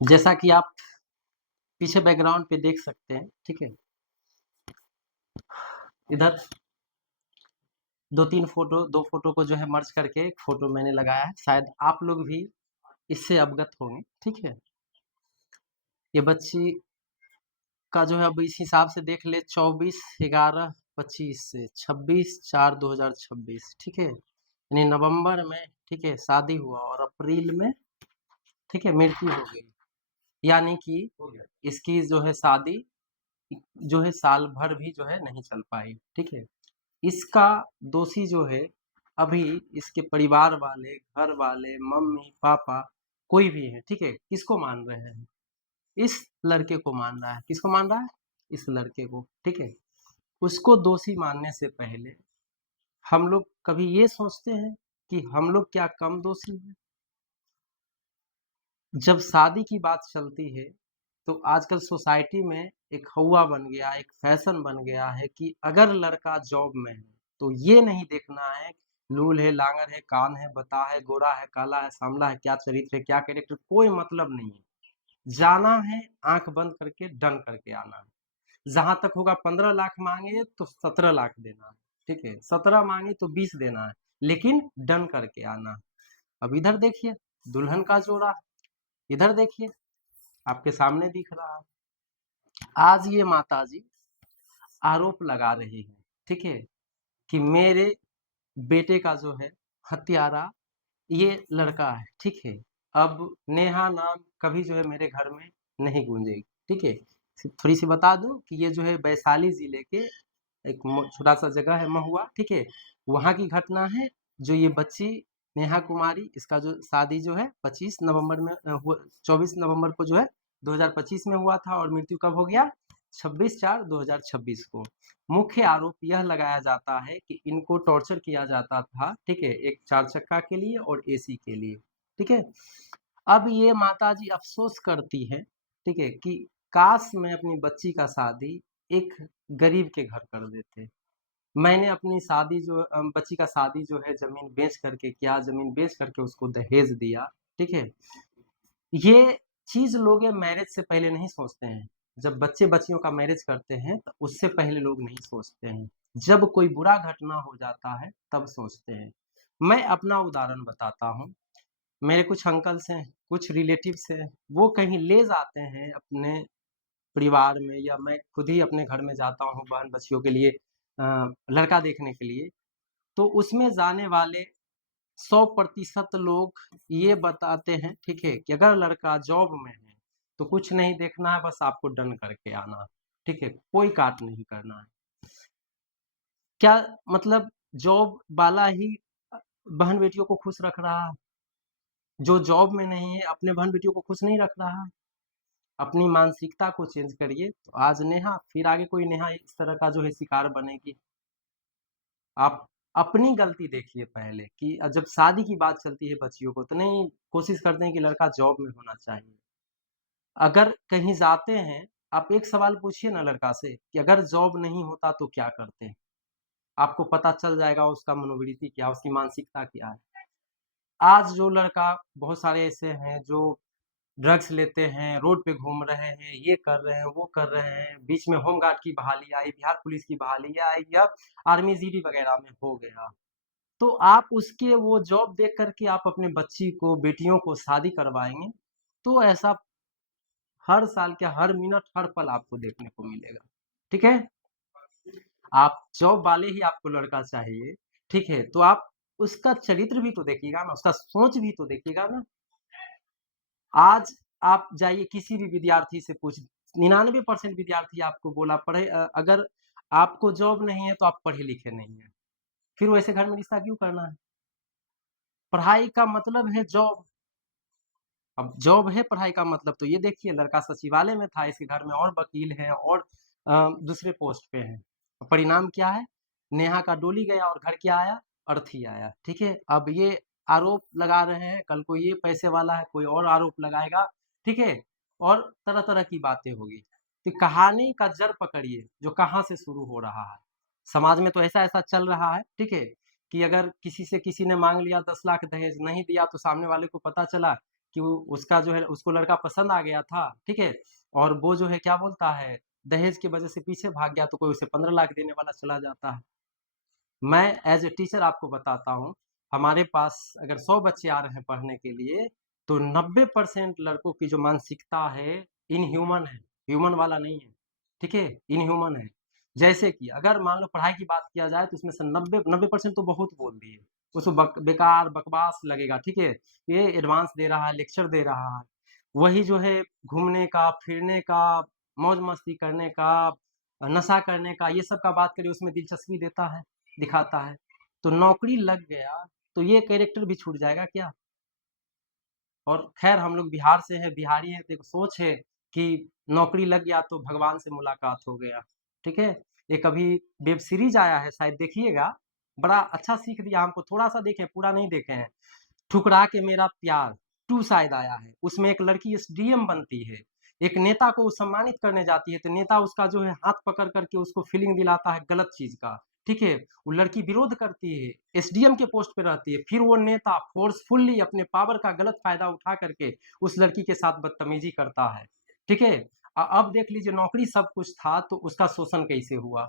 जैसा कि आप पीछे बैकग्राउंड पे देख सकते हैं, ठीक है। इधर दो फोटो को जो है मर्ज करके एक फोटो मैंने लगाया है, शायद आप लोग भी इससे अवगत होंगे, ठीक है। ये बच्ची का जो है अब इस हिसाब से देख ले 24/11/25 से 26/4/2026, ठीक है। यानी नवंबर में, ठीक है, शादी हुआ और अप्रैल में, ठीक है, मृत्यु हो गई। यानी कि इसकी जो है शादी जो है साल भर भी जो है नहीं चल पाई, ठीक है। इसका दोषी जो है अभी इसके परिवार वाले, घर वाले, मम्मी पापा, कोई भी है, ठीक है, किसको मान रहे हैं? इस लड़के को मान रहा है। किसको मान रहा है? इस लड़के को, ठीक है। उसको दोषी मानने से पहले हम लोग कभी ये सोचते हैं कि हम लोग क्या कम दोषी हैं? जब शादी की बात चलती है तो आजकल सोसाइटी में एक हौवा बन गया, एक फैशन बन गया है कि अगर लड़का जॉब में है तो ये नहीं देखना है लूल है, लांगर है, कान है, बता है, गोरा है, काला है, सांवला है, क्या चरित्र है, क्या कैरेक्टर, कोई मतलब नहीं है। जाना है, आंख बंद करके डन करके आना है। जहां तक होगा 15 लाख मांगे तो 17 लाख देना है, ठीक है। 17 मांगे तो 20 देना है, लेकिन डन करके आना है। अब इधर देखिए दुल्हन का जोड़ा, इधर देखिए आपके सामने दिख रहा है। आज ये माताजी आरोप लगा रही है, ठीक है, कि मेरे बेटे का जो है हत्यारा ये लड़का है, ठीक है। अब नेहा नाम कभी जो है मेरे घर में नहीं गूंजेगी, ठीक है। थोड़ी सी बता दूं कि ये जो है वैशाली जिले के एक छोटा सा जगह है महुआ, ठीक है, वहां की घटना है। जो ये बच्ची नेहा कुमारी, इसका जो शादी जो है 25 नवंबर में 24 नवंबर को जो है 2025 में हुआ था और मृत्यु कब हो गया? 26/4/2026 को। मुख्य आरोप यह लगाया जाता है कि इनको टॉर्चर किया जाता था, ठीक है, एक 4 चक्का के लिए और एसी के लिए, ठीक है। अब ये माताजी अफ़सोस करती है, ठीक है, कि काश मैं अपनी बच्ची का शादी एक गरीब के घर कर देते। मैंने अपनी शादी जो बच्ची का शादी जो है ज़मीन बेच करके किया, ज़मीन बेच करके उसको दहेज दिया, ठीक है। ये चीज़ लोग ये मैरिज से पहले नहीं सोचते हैं। जब बच्चे-बच्चियों का मैरिज करते हैं तो उससे पहले लोग नहीं सोचते हैं। जब कोई बुरा घटना हो जाता है तब सोचते हैं। मैं अपना उदाहरण बताता हूँ। मेरे कुछ अंकल्स हैं, कुछ रिलेटिव्स हैं, वो कहीं ले जाते हैं अपने परिवार में, या मैं खुद ही अपने घर में जाता हूँ बहन-बच्चियों के लिए लड़का देखने के लिए, तो उसमें जाने वाले 100% लोग ये बताते हैं, ठीक है, कि अगर लड़का जॉब में है, तो कुछ नहीं देखना है, बस आपको डन करके आना है, ठीक है, कोई काट नहीं करना है। क्या मतलब जॉब वाला ही बहन-बेटियों को खुश रख रहा है? जो जॉब में नहीं है, अपने बहन-बेटियों को खुश नहीं रख रहा है? अपनी मानसिकता को चेंज करिए, तो आज नेहा, फिर आगे कोई नेहा इस तरह का जो है शिकार बनेगी। आप अपनी गलती देखिए पहले कि जब शादी की बात चलती है बच्चियों को तो नहीं कोशिश करते हैं कि लड़का जॉब में होना चाहिए। अगर कहीं जाते हैं, आप एक सवाल पूछिए ना लड़का से कि अगर जॉब नहीं होता तो क्या करते? आपको पता चल जाएगा उसका मनोवृत्ति क्या है, उसकी मानसिकता क्या है। आज जो लड़का, बहुत सारे ऐसे हैं जो ड्रग्स लेते हैं, रोड पे घूम रहे हैं, ये कर रहे हैं, वो कर रहे हैं, बीच में होमगार्ड की बहाली आई, बिहार पुलिस की बहाली आई, या आर्मी जीडी वगैरह में हो गया। तो आप उसके वो जॉब देख कर के आप अपने बच्ची को, बेटियों को शादी करवाएँगे, तो ऐसा हर साल क्या हर मिनट, हर पल आपको देखने को मिलेगा। ठीक है? आप जॉब वाले ही आपको लड़का चाहिए, ठीक है? तो आप उसका चरित्र भी तो देखिएगा ना, उसका सोच भी तो देखिएगा ना। आज आप जाइए किसी भी विद्यार्थी से पूछ 99% विद्यार्थी आपको बोला अगर आपको जॉब नहीं है तो आप पढ़े-लिखे नहीं हैं। फिर वैसे घर में रिश्ता क्यों करना है? पढ़ाई का मतलब है जॉब। अब जॉब है पढ़ाई का मतलब, तो ये देखिए लड़का सचिवालय में था, इसके घर में और वकील हैं और दूसरे पोस्ट पे हैं। परिणाम क्या है? नेहा का डोली गया और घर क्या आया? अर्थी आया, ठीक है? अब ये आरोप लगा रहे हैं, कल को ये पैसे वाला है, कोई और आरोप लगाएगा, ठीक है? और तरह-तरह की बातें होगी। तो कहानी का जड़ पकड़िए, जो कहाँ से शुरू हो रहा है। समाज में तो ऐसा-ऐसा चल रहा है, ठीक है? कि अगर किसी से किसी ने माँग लिया 10 लाख दहेज, नहीं दिया तो सामने वाले को पता चला कि उसका जो है उसको लड़का पसंद आ गया था, ठीक है? और वो जो है क्या बोलता है, दहेज की वजह से पीछे भाग गया तो कोई उसे 15 लाख देने वाला चला जाता है। मैं एज़ अ टीचर आपको बताता हूँ, हमारे पास अगर 100 बच्चे आ रहे हैं पढ़ने के लिए, तो 90% लड़कों की जो मानसिकता है, इनह्यूमन है, ह्यूमन वाला नहीं है, ठीक है? इनह्यूमन है। जैसे कि अगर मान लो पढ़ाई की बात किया जाए तो उसमें से 90% तो बहुत बोल दिए, उसको बेकार बकवास लगेगा, ठीक है? ये एडवांस दे रहा है, लेक्चर दे रहा है। वही जो है घूमने का, फिरने का, मौज-मस्ती करने का, नशा करने का, ये सब का बात करिए उसमें दिलचस्पी देता है। दिखाता है। तो नौकरी लग गया, तो ये कैरेक्टर भी छूट जाएगा क्या? और ख़ैर हम लोग बिहार से हैं, बिहारी हैं, तो एक सोच है कि नौकरी लग गया तो भगवान से मुलाकात हो गया, ठीक है? एक अभी वेब सीरीज़ आया है शायद देखिएगा, बड़ा अच्छा सीख दिया हमको, थोड़ा-सा देखे, पूरा नहीं देखे हैं। ठुकरा के मेरा प्यार 2 शायद आया है, उसमें एक लड़की एसडीएम बनती है, एक नेता को सम्मानित करने जाती है, तो नेता उसका जो है हाथ पकड़ कर के उसको फीलिंग दिलाता है गलत चीज़ का, ठीक है? वो लड़की विरोध करती है, एसडीएम के पोस्ट पे रहती है, फिर वो नेता फ़ोर्सफुली अपने पावर का गलत फ़ायदा उठा करके उस लड़की के साथ बदतमीज़ी करता है, ठीक है? अब देख लीजिए नौकरी सब कुछ था, तो उसका शोषण कैसे हुआ?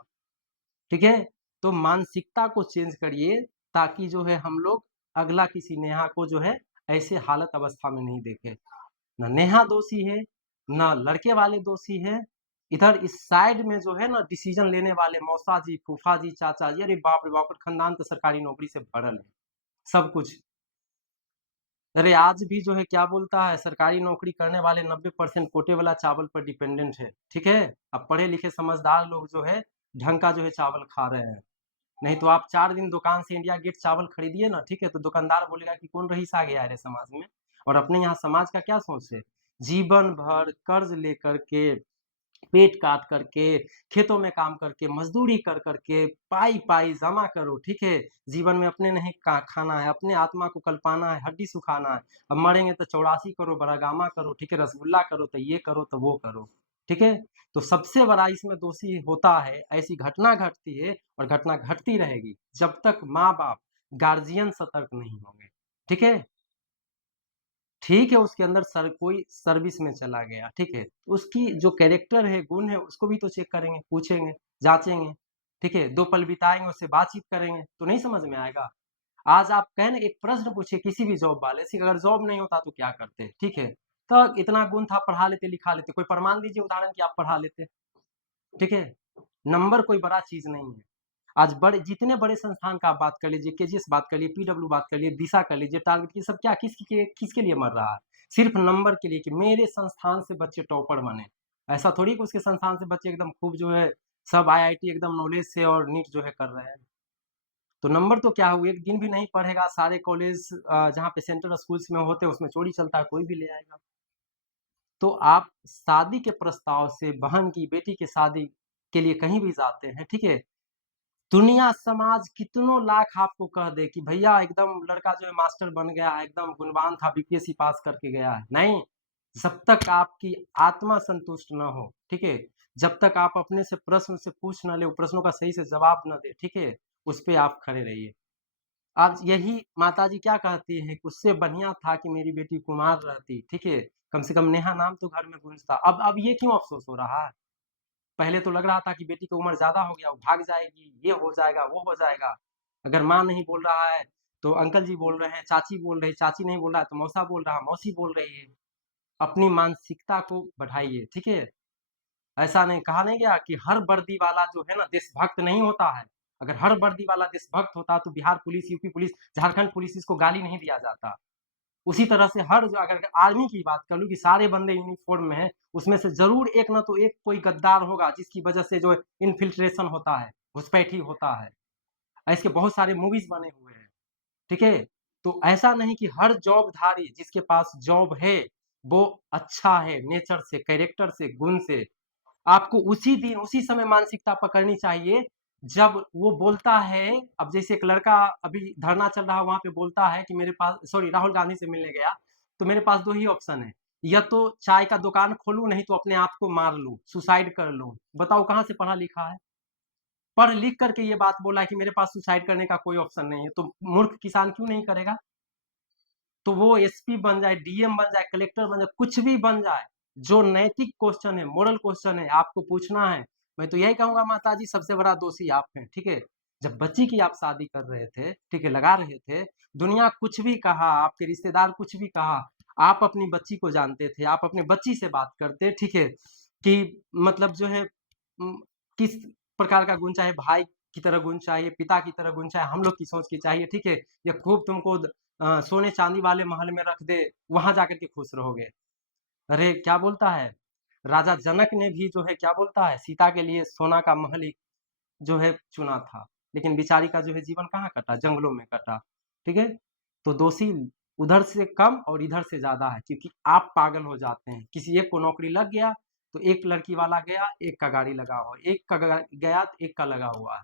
ठीक है? तो मानसिकता को चेंज करिए ताकि जो है हम लोग अगला किसी नेहा को जो है ऐसे हालत अवस्था में नहीं देखें। ना नेहा दोषी है, ना लड़के वाले दोषी हैं। इधर इस साइड में जो है ना डिसीजन लेने वाले मौसा जी, फूफा जी, चाचा जी, अरे बाप रे बाप! खानदान तो सरकारी नौकरी से भरल है, सब कुछ। अरे आज भी जो है क्या बोलता है सरकारी नौकरी करने वाले 90% कोटे वाला चावल पर डिपेंडेंट है, ठीक है? अब पढ़े-लिखे समझदार लोग जो है ढंग का जो है चावल खा रहे हैं। नहीं तो आप 4 दिन दुकान से इंडिया गेट चावल खरीदिए ना, ठीक है? तो दुकानदार बोलेगा कि कौन रईस आ गया है रे समाज में। और अपने यहाँ समाज का क्या सोच है? जीवन भर कर्ज लेकर के, पेट काट करके, खेतों में काम करके, मज़दूरी कर कर के, पाई-पाई जमा करो, ठीक है? जीवन में अपने नहीं का खाना है, अपने आत्मा को कल्पाना है, हड्डी सुखाना है। अब मरेंगे तो 84 करो, बड़ागामा करो, ठीक है? रसगुल्ला करो, तो ये करो, तो वो करो, ठीक है? तो सबसे बड़ा इसमें दोषी होता है, ऐसी घटना घटती है और घटना घटती रहेगी, जब तक माँ-बाप, गार्जियन सतर्क नहीं होंगे, ठीक है? ठीक है, उसके अंदर कोई सर्विस में चला गया, ठीक है? उसकी जो कैरेक्टर है, गुण है, उसको भी तो चेक करेंगे, पूछेंगे, जाँचेंगे, ठीक है? 2 पल बिताएँगे, उससे बातचीत करेंगे, तो नहीं समझ में आएगा। आज आप कहें ना एक प्रश्न पूछिए किसी भी जॉब वाले से, अगर जॉब नहीं होता तो क्या करते? ठीक है? तो इतना गुण था, पढ़ा लेते, लिखा लेते, कोई प्रमाण दीजिए उदाहरण कि आप पढ़ा लेते, ठीक है? नंबर कोई बड़ा चीज़ नहीं है। आज बड़े जितने बड़े संस्थान का आप बात कर लीजिए, केजीएस बात कर लीजिए, पीडब्ल्यू बात कर लीजिए, दिशा कर लीजिए, टारगेट ये सब क्या किसके लिए मर रहा है? सिर्फ़ नंबर के लिए कि मेरे संस्थान से बच्चे टॉपर बने। ऐसा थोड़ी कि उसके संस्थान से बच्चे एकदम खूब जो है सब आईआईटी एकदम नॉलेज से और नीट जो है कर रहे हैं। तो नंबर तो क्या हुआ, एक दिन भी नहीं पढ़ेगा, सारे कॉलेज जहाँ पे सेंट्रल स्कूल्स में होते हैं उसमें चोरी चलता है, कोई भी ले आएगा। तो आप शादी के प्रस्ताव से बहन की, बेटी की शादी के लिए कहीं भी जाते हैं, ठीक है? दुनिया समाज कितनों लाख आपको कह दे कि भैया एकदम लड़का जो है मास्टर बन गया है, एकदम गुणवान था, बीपीएससी पास करके गया है। नहीं, जब तक आपकी आत्मा संतुष्ट ना हो, ठीक है? जब तक आप अपने से प्रश्न से पूछ ना ले, प्रश्नों का सही से जवाब ना दे, ठीक है? उस पे आप खड़े रहिए। आज यही माताजी क्या कहती है कि उससे बढ़िया था कि मेरी बेटी कुमार रहती, ठीक है? कम से कम नेहा नाम तो घर में गूंजता। अब ये क्यों अफ़सोस हो रहा है? पहले तो लग रहा था कि बेटी की उम्र ज़्यादा हो गया, वो भाग जाएगी, ये हो जाएगा, वो हो जाएगा। अगर माँ नहीं बोल रहा है, तो अंकल जी बोल रहे हैं, चाची बोल रही है, चाची नहीं बोल रहा है, तो मौसा बोल रहा है, मौसी बोल रही है। अपनी मानसिकता को बढ़ाइए, ठीक है? ऐसा नहीं कहा नहीं गया कि हर वर्दी वाला जो है ना देशभक्त नहीं होता है। अगर हर वर्दी वाला देशभक्त होता, तो Bihar police, UP police, Jharkhand police इसको गाली नहीं दिया जाता। उसी तरह से हर जो अगर आर्मी की बात कर लूँ कि सारे बंदे यूनिफ़ॉर्म में हैं, उसमें से ज़रूर एक ना तो एक कोई गद्दार होगा जिसकी वज़ह से जो है इन्फिल्ट्रेशन होता है, घुसपैठी होता है। ऐसे बहुत सारे मूवीज़ बने हुए हैं, ठीक है? तो ऐसा नहीं कि हर जॉबधारी जिसके पास जॉब है, वो अच्छा है नेचर से, कैरेक्टर से, गुण से। आपको उसी दिन, उसी समय मानसिकता पकड़नी चाहिए, जब वो बोलता है अब जैसे एक लड़का अभी धरना चल रहा है, वहाँ पे बोलता है कि मेरे पास सॉरी राहुल गांधी से मिलने गया, तो मेरे पास 2 ही ऑप्शन है, या तो चाय का दुकान खोलूँ, नहीं तो अपने आप को मार लूँ, सुसाइड कर लूँ। बताओ कहाँ से पढ़ा लिखा है? पढ़ लिख करके ये बात बोला है कि मेरे पास सुसाइड करने का कोई ऑप्शन नहीं है, तो मूर्ख किसान क्यों नहीं करेगा? तो वो एसपी बन जाए, डीएम बन जाए, कलेक्टर बन जाए, कुछ भी बन जाए, जो नैतिक क्वेश्चन है, मोरल क्वेश्चन है, आपको पूछना है। मैं तो यही कहूंगा माताजी, सबसे बड़ा दोषी आप हैं, ठीक है। जब बच्ची की आप शादी कर रहे थे, ठीक है, लगा रहे थे, दुनिया कुछ भी कहा, आपके रिश्तेदार कुछ भी कहा, आप अपनी बच्ची को जानते थे, आप अपने बच्ची से बात करते, ठीक है, कि मतलब जो है किस प्रकार का गुण चाहिए, भाई की तरह गुण चाहिए, पिता की तरह गुण चाहिए, हम लोग की सोच की चाहिए, ठीक है। ये खूब तुमको सोने चांदी वाले महल में रख दे, वहां जाकर के खुश रहोगे। अरे क्या बोलता है, राजा जनक ने भी जो है क्या बोलता है, सीता के लिए सोना का महल ही जो है चुना था, लेकिन बेचारी का जो है जीवन कहाँ कटा, जंगलों में कटा, ठीक है। तो दोषी उधर से कम और इधर से ज्यादा है, क्योंकि आप पागल हो जाते हैं। किसी एक को नौकरी लग गया तो एक लड़की वाला गया, एक का गाड़ी लगा हुआ, एक का गया तो एक का लगा हुआ है।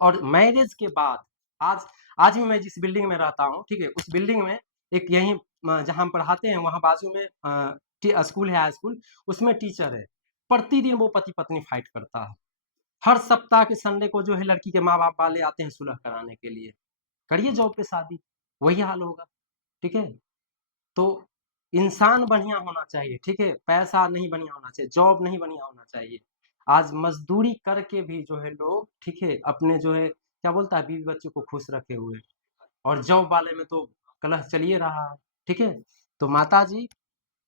और मैरिज के बाद आज आज भी मैं जिस बिल्डिंग में रहता हूँ, ठीक है, उस बिल्डिंग में एक यही जहाँ हम पढ़ाते हैं वहाँ बाजू में स्कूल है, हाई स्कूल, उसमें टीचर है। प्रतिदिन वो पति पत्नी फाइट करता है। हर सप्ताह के संडे को जो है लड़की के माँ बाप वाले आते हैं सुलह कराने के लिए। करिए जॉब पे शादी, वही हाल होगा, ठीक है। तो इंसान बढ़िया होना चाहिए, ठीक है, पैसा नहीं बढ़िया होना चाहिए, जॉब नहीं बढ़िया होना चाहिए। आज मजदूरी करके भी जो है लोग, ठीक है, अपने जो है क्या बोलता है बीवी बच्चों को खुश रखे हुए, और जॉब वाले में तो कलह चलिए रहा है, ठीक है। तो माता जी,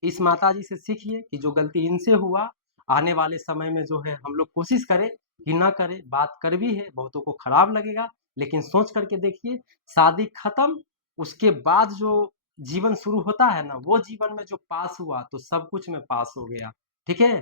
इस माताजी से सीखिए कि जो गलती इनसे हुआ, आने वाले समय में जो है हम लोग कोशिश करें कि ना करें। बात कड़वी है, बहुतों को खराब लगेगा, लेकिन सोच करके देखिए, शादी खत्म, उसके बाद जो जीवन शुरू होता है ना, वो जीवन में जो पास हुआ तो सब कुछ में पास हो गया, ठीक है।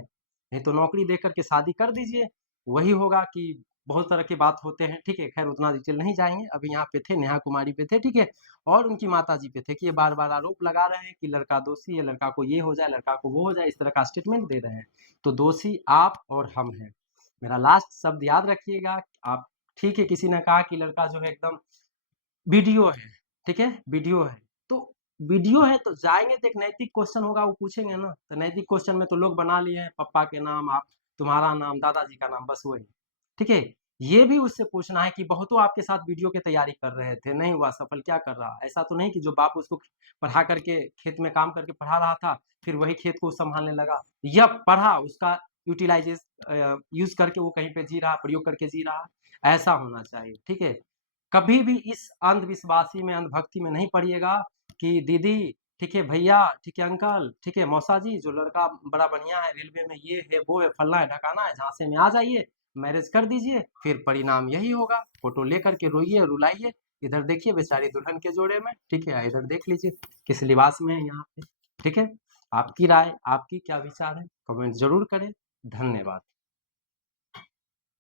नहीं तो नौकरी दे करके शादी कर दीजिए, वही होगा कि बहुत तरह की बात होते हैं, ठीक है। खैर उतना डिटेल नहीं जाएंगे, अभी यहाँ पे थे, नेहा कुमारी पे थे, ठीक है, और उनकी माताजी पे थे कि ये बार-बार आरोप लगा रहे हैं कि लड़का दोषी है, लड़का को ये हो जाए, लड़का को वो हो जाए, इस तरह का स्टेटमेंट दे रहे हैं। तो दोषी आप और हम हैं। मेरा लास्ट शब्द याद रखिएगा, आप, ठीक है, किसी ने कहा कि लड़का जो है एकदम वीडियो है, ठीक है, वीडियो है। तो वीडियो है तो जाएँगे तो एक नैतिक क्वेश्चन होगा, वो पूछेंगे ना, तो नैतिक क्वेश्चन में तो लोग बना लिए हैं पापा के नाम, आप तुम्हारा नाम, दादाजी का नाम, बस वही, ठीक है। ये भी उससे पूछना है कि बहुतों आपके साथ वीडियो की तैयारी कर रहे थे, नहीं हुआ सफल, क्या कर रहा? ऐसा तो नहीं कि जो बाप उसको पढ़ा करके खेत में काम करके पढ़ा रहा था, फिर वही खेत को संभालने लगा, या पढ़ा उसका यूज़ करके वो कहीं पे जी रहा, प्रयोग करके जी रहा, ऐसा होना चाहिए, ठीक है। कभी भी इस अंधविश्वासी में, अंधभक्ति में नहीं पड़िएगा कि दीदी, ठीक है, भैया, ठीक है, अंकल, ठीक है, मौसा जी, जो लड़का बड़ा बढ़िया है, रेलवे में ये है, वो है, फलना है, ढकाना है, झांसे में आ जाइए, मैरिज कर दीजिए, फिर परिणाम यही होगा, फोटो लेकर के रोइए, रुलाइए, इधर देखिए बेचारी दुल्हन के जोड़े में, ठीक है, इधर देख लीजिए किस लिबास में है यहाँ पे, ठीक है। आपकी राय, आपकी क्या विचार है, कमेंट जरूर करें। धन्यवाद।